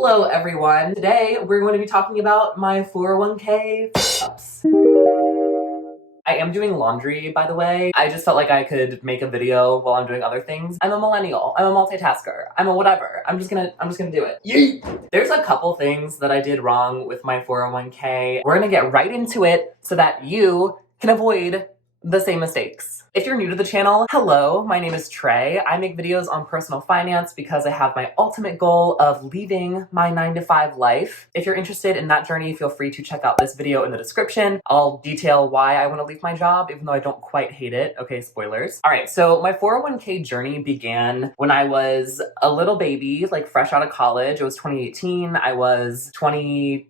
Hello everyone. Today we're going to be talking about my 401k ups. I am doing laundry, by the way. I just felt like I could make a video while I'm doing other things. I'm a millennial. I'm a multitasker. I'm a whatever. I'm just gonna do it. Yeet! There's a couple things that I did wrong with my 401k. We're gonna get right into it so that you can avoid the same mistakes. If you're new to the channel, hello, my name is Trey. I make videos on personal finance because I have my ultimate goal of leaving my 9-to-5 life. If you're interested in that journey, feel free to check out this video in the description. I'll detail why I want to leave my job, even though I don't quite hate it. Okay, spoilers. All right, so my 401k journey began when I was a little baby, like fresh out of college. It was 2018. I was 21.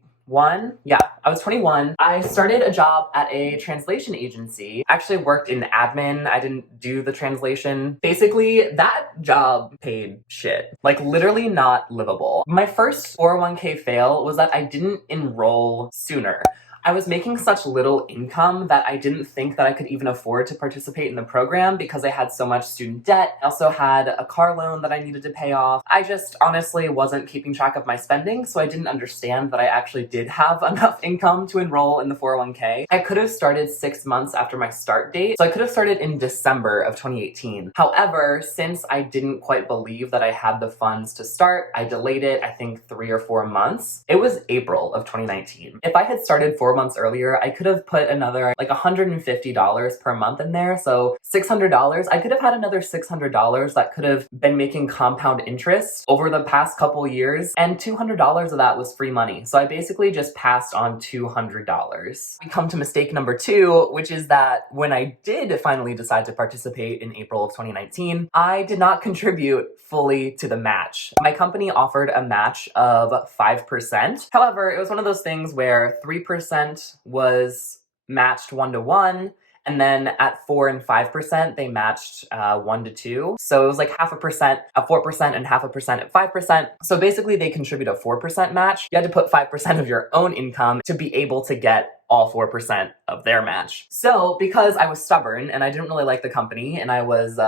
Yeah, I was 21. I started a job at a translation agency. I actually worked in admin. I didn't do the translation. Basically, that job paid shit. Like literally not livable. My first 401k fail was that I didn't enroll sooner. I was making such little income that I didn't think that I could even afford to participate in the program because I had so much student debt. I also had a car loan that I needed to pay off. I just honestly wasn't keeping track of my spending, so I didn't understand that I actually did have enough income to enroll in the 401k. I could have started 6 months after my start date, so I could have started in December of 2018. However, since I didn't quite believe that I had the funds to start, I delayed it, I think 3 or 4 months. It was April of 2019. If I had started 4 months earlier, I could have put another like $150 per month in there. So $600, I could have had another $600 that could have been making compound interest over the past couple years. And $200 of that was free money. So I basically just passed on $200. We come to mistake number 2, which is that when I did finally decide to participate in April of 2019, I did not contribute fully to the match. My company offered a match of 5%. However, it was one of those things where 3% was matched 1-to-1, and then at 4% and 5%, they matched 1-to-2. So it was like 0.5% at 4% and 0.5% at 5%. So basically they contribute a 4% match. You had to put 5% of your own income to be able to get all 4% of their match. So because I was stubborn and I didn't really like the company and I was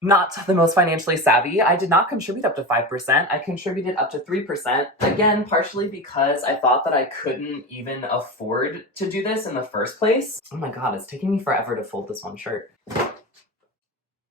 not the most financially savvy, I did not contribute up to 5%. I contributed up to 3%. Again, partially because I thought that I couldn't even afford to do this in the first place. Oh my God, it's taking me forever to fold this one shirt.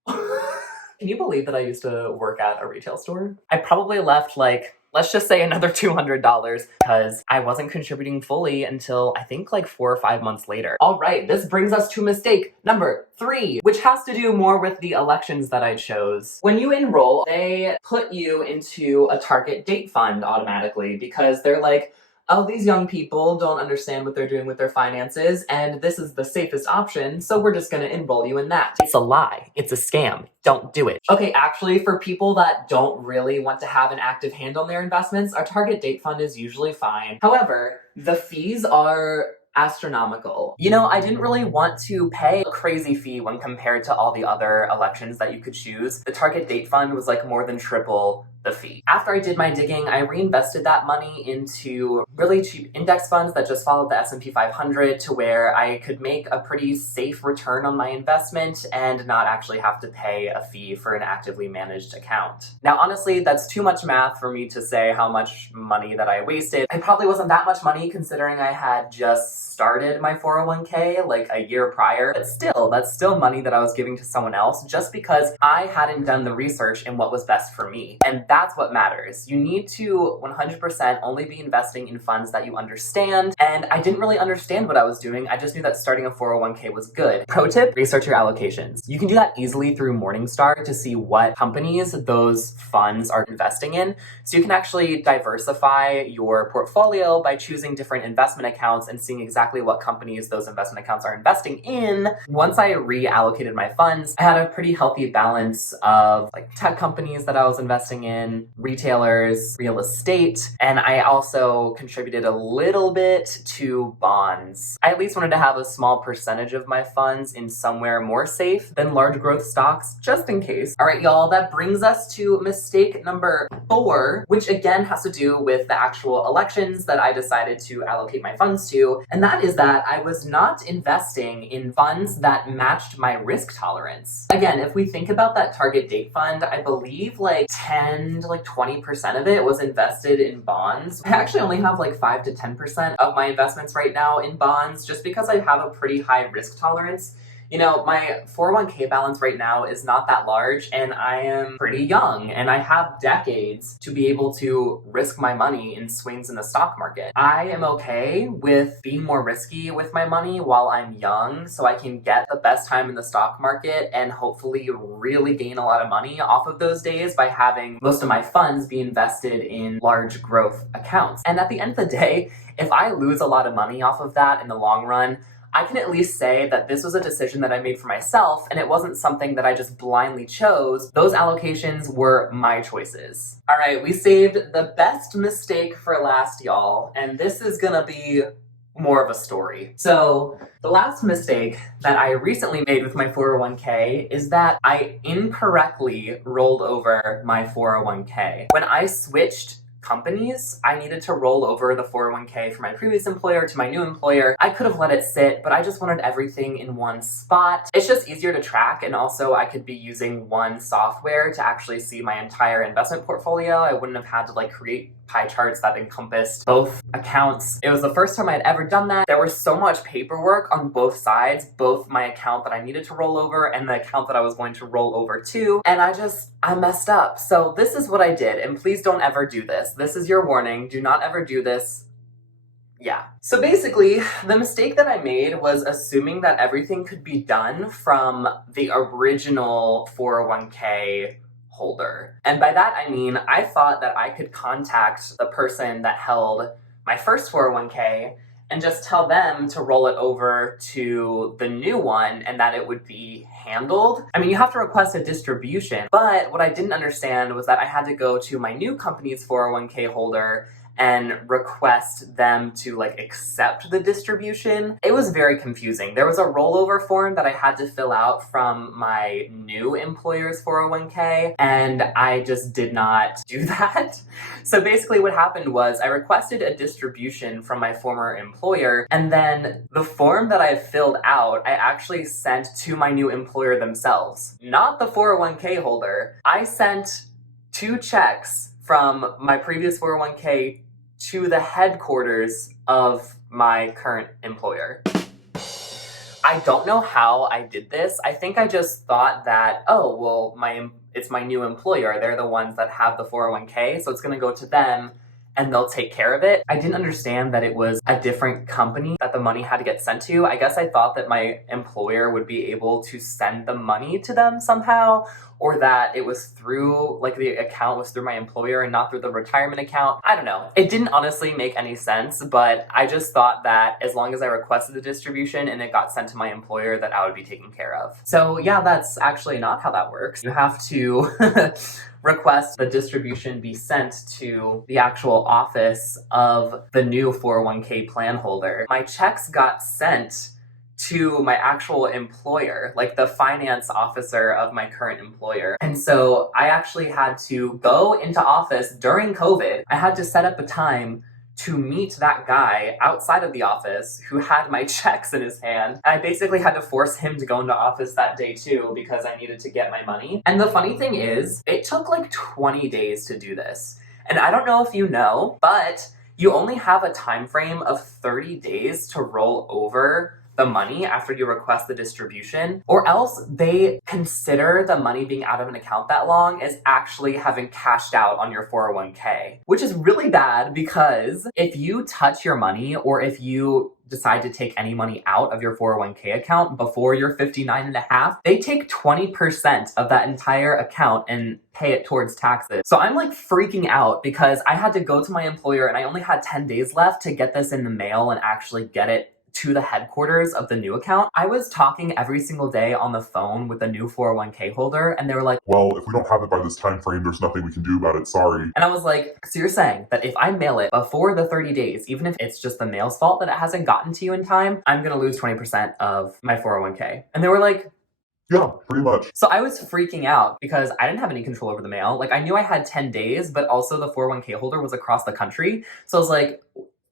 Can you believe that I used to work at a retail store? I probably left like, let's just say another $200 because I wasn't contributing fully until I think like 4 or 5 months later. All right, this brings us to mistake number 3, which has to do more with the elections that I chose. When you enroll, they put you into a target date fund automatically because they're like, oh, these young people don't understand what they're doing with their finances, and this is the safest option, so we're just gonna enroll you in that. It's a lie. It's a scam. Don't do it. Okay, actually, for people that don't really want to have an active hand on their investments, our target date fund is usually fine. However, the fees are astronomical. You know, I didn't really want to pay a crazy fee when compared to all the other elections that you could choose. The target date fund was like more than triple the fee. After I did my digging, I reinvested that money into really cheap index funds that just followed the S&P 500 to where I could make a pretty safe return on my investment and not actually have to pay a fee for an actively managed account. Now, honestly, that's too much math for me to say how much money that I wasted. It probably wasn't that much money considering I had just started my 401k like a year prior, but still, that's still money that I was giving to someone else just because I hadn't done the research in what was best for me. And that's what matters. You need to 100% only be investing in funds that you understand. And I didn't really understand what I was doing. I just knew that starting a 401k was good. Pro tip, research your allocations. You can do that easily through Morningstar to see what companies those funds are investing in. So you can actually diversify your portfolio by choosing different investment accounts and seeing exactly what companies those investment accounts are investing in. Once I reallocated my funds, I had a pretty healthy balance of like tech companies that I was investing in, retailers, real estate, and I also contributed a little bit to bonds. I at least wanted to have a small percentage of my funds in somewhere more safe than large growth stocks, just in case. All right, y'all, that brings us to mistake number 4, which again has to do with the actual elections that I decided to allocate my funds to, and that is that I was not investing in funds that matched my risk tolerance. Again, if we think about that target date fund, I believe like 10 and like 20% of it was invested in bonds. I actually only have like 5 to 10% of my investments right now in bonds just because I have a pretty high risk tolerance. You know, my 401k balance right now is not that large, and I am pretty young, and I have decades to be able to risk my money in swings in the stock market. I am okay with being more risky with my money while I'm young, so I can get the best time in the stock market and hopefully really gain a lot of money off of those days by having most of my funds be invested in large growth accounts. And at the end of the day, if I lose a lot of money off of that in the long run, I can at least say that this was a decision that I made for myself, and it wasn't something that I just blindly chose. Those allocations were my choices. All right, we saved the best mistake for last, y'all, and this is gonna be more of a story. So the last mistake that I recently made with my 401k is that I incorrectly rolled over my 401k. When I switched companies, I needed to roll over the 401k from my previous employer to my new employer. I could have let it sit, but I just wanted everything in one spot. It's just easier to track, and also I could be using one software to actually see my entire investment portfolio. I wouldn't have had to like create pie charts that encompassed both accounts. It was the first time I had ever done that. There was so much paperwork on both sides, both my account that I needed to roll over and the account that I was going to roll over to, and I messed up. So this is what I did, and please don't ever do this. This is your warning. Do not ever do this. Yeah. So basically, the mistake that I made was assuming that everything could be done from the original 401k holder. And by that I mean, I thought that I could contact the person that held my first 401k and just tell them to roll it over to the new one and that it would be handled. I mean, you have to request a distribution, but what I didn't understand was that I had to go to my new company's 401k holder and request them to like accept the distribution. It was very confusing. There was a rollover form that I had to fill out from my new employer's 401k, and I just did not do that. So basically what happened was I requested a distribution from my former employer, and then the form that I filled out, I actually sent to my new employer themselves, not the 401k holder. I sent 2 checks from my previous 401k to the headquarters of my current employer. I don't know how I did this. I think I just thought that, oh, well, it's my new employer. They're the ones that have the 401k, so it's gonna go to them and they'll take care of it. I didn't understand that it was a different company that the money had to get sent to. I guess I thought that my employer would be able to send the money to them somehow, or that it was through, like the account was through my employer and not through the retirement account. I don't know. It didn't honestly make any sense, but I just thought that as long as I requested the distribution and it got sent to my employer, that I would be taken care of. So yeah, that's actually not how that works. You have to request the distribution be sent to the actual office of the new 401k plan holder. My checks got sent to my actual employer, like the finance officer of my current employer. And so I actually had to go into office during COVID. I had to set up a time to meet that guy outside of the office who had my checks in his hand. And I basically had to force him to go into office that day too because I needed to get my money. And the funny thing is, it took like 20 days to do this. And I don't know if you know, but you only have a time frame of 30 days to roll over the money after you request the distribution, or else they consider the money being out of an account that long as actually having cashed out on your 401k, which is really bad because if you touch your money or if you decide to take any money out of your 401k account before you're 59 and a half, they take 20% of that entire account and pay it towards taxes. So I'm like freaking out because I had to go to my employer and I only had 10 days left to get this in the mail and actually get it to the headquarters of the new account. I was talking every single day on the phone with the new 401k holder, and they were like, well, if we don't have it by this time frame, there's nothing we can do about it, sorry. And I was like, so you're saying that if I mail it before the 30 days, even if it's just the mail's fault that it hasn't gotten to you in time, I'm gonna lose 20% of my 401k. And they were like, yeah, pretty much. So I was freaking out because I didn't have any control over the mail. Like I knew I had 10 days, but also the 401k holder was across the country. So I was like,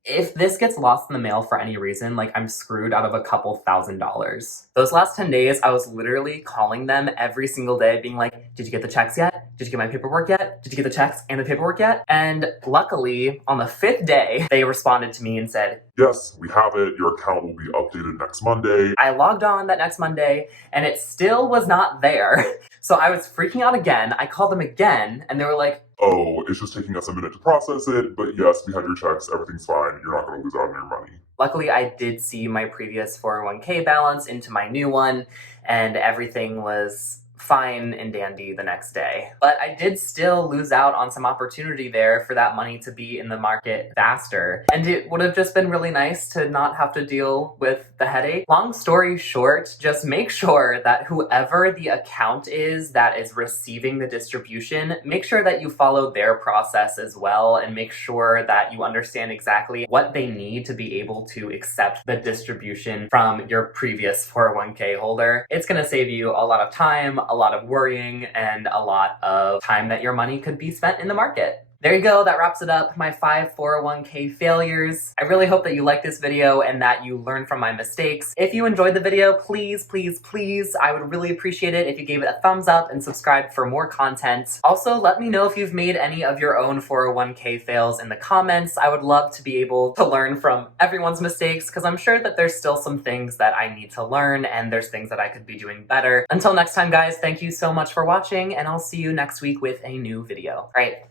If this gets lost in the mail for any reason, like, I'm screwed out of a couple $1,000s. Those last 10 days, I was literally calling them every single day being like, did you get the checks yet? Did you get my paperwork yet? Did you get the checks and the paperwork yet? And luckily, on the 5th day, they responded to me and said, yes, we have it. Your account will be updated next Monday. I logged on that next Monday and it still was not there. So I was freaking out again. I called them again and they were like, oh, it's just taking us a minute to process it, but yes, we have your checks, everything's fine, you're not going to lose out on your money. Luckily, I did see my previous 401k balance into my new one, and everything was fine and dandy the next day. But I did still lose out on some opportunity there for that money to be in the market faster. And it would have just been really nice to not have to deal with the headache. Long story short, just make sure that whoever the account is that is receiving the distribution, make sure that you follow their process as well, and make sure that you understand exactly what they need to be able to accept the distribution from your previous 401k holder. It's gonna save you a lot of time, a lot of worrying, and a lot of time that your money could be spent in the market. There you go, that wraps it up, my 5 401k failures. I really hope that you liked this video and that you learned from my mistakes. If you enjoyed the video, please, please, please, I would really appreciate it if you gave it a thumbs up and subscribed for more content. Also, let me know if you've made any of your own 401k fails in the comments. I would love to be able to learn from everyone's mistakes, because I'm sure that there's still some things that I need to learn and there's things that I could be doing better. Until next time, guys, thank you so much for watching, and I'll see you next week with a new video. All right.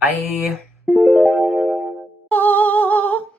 Bye.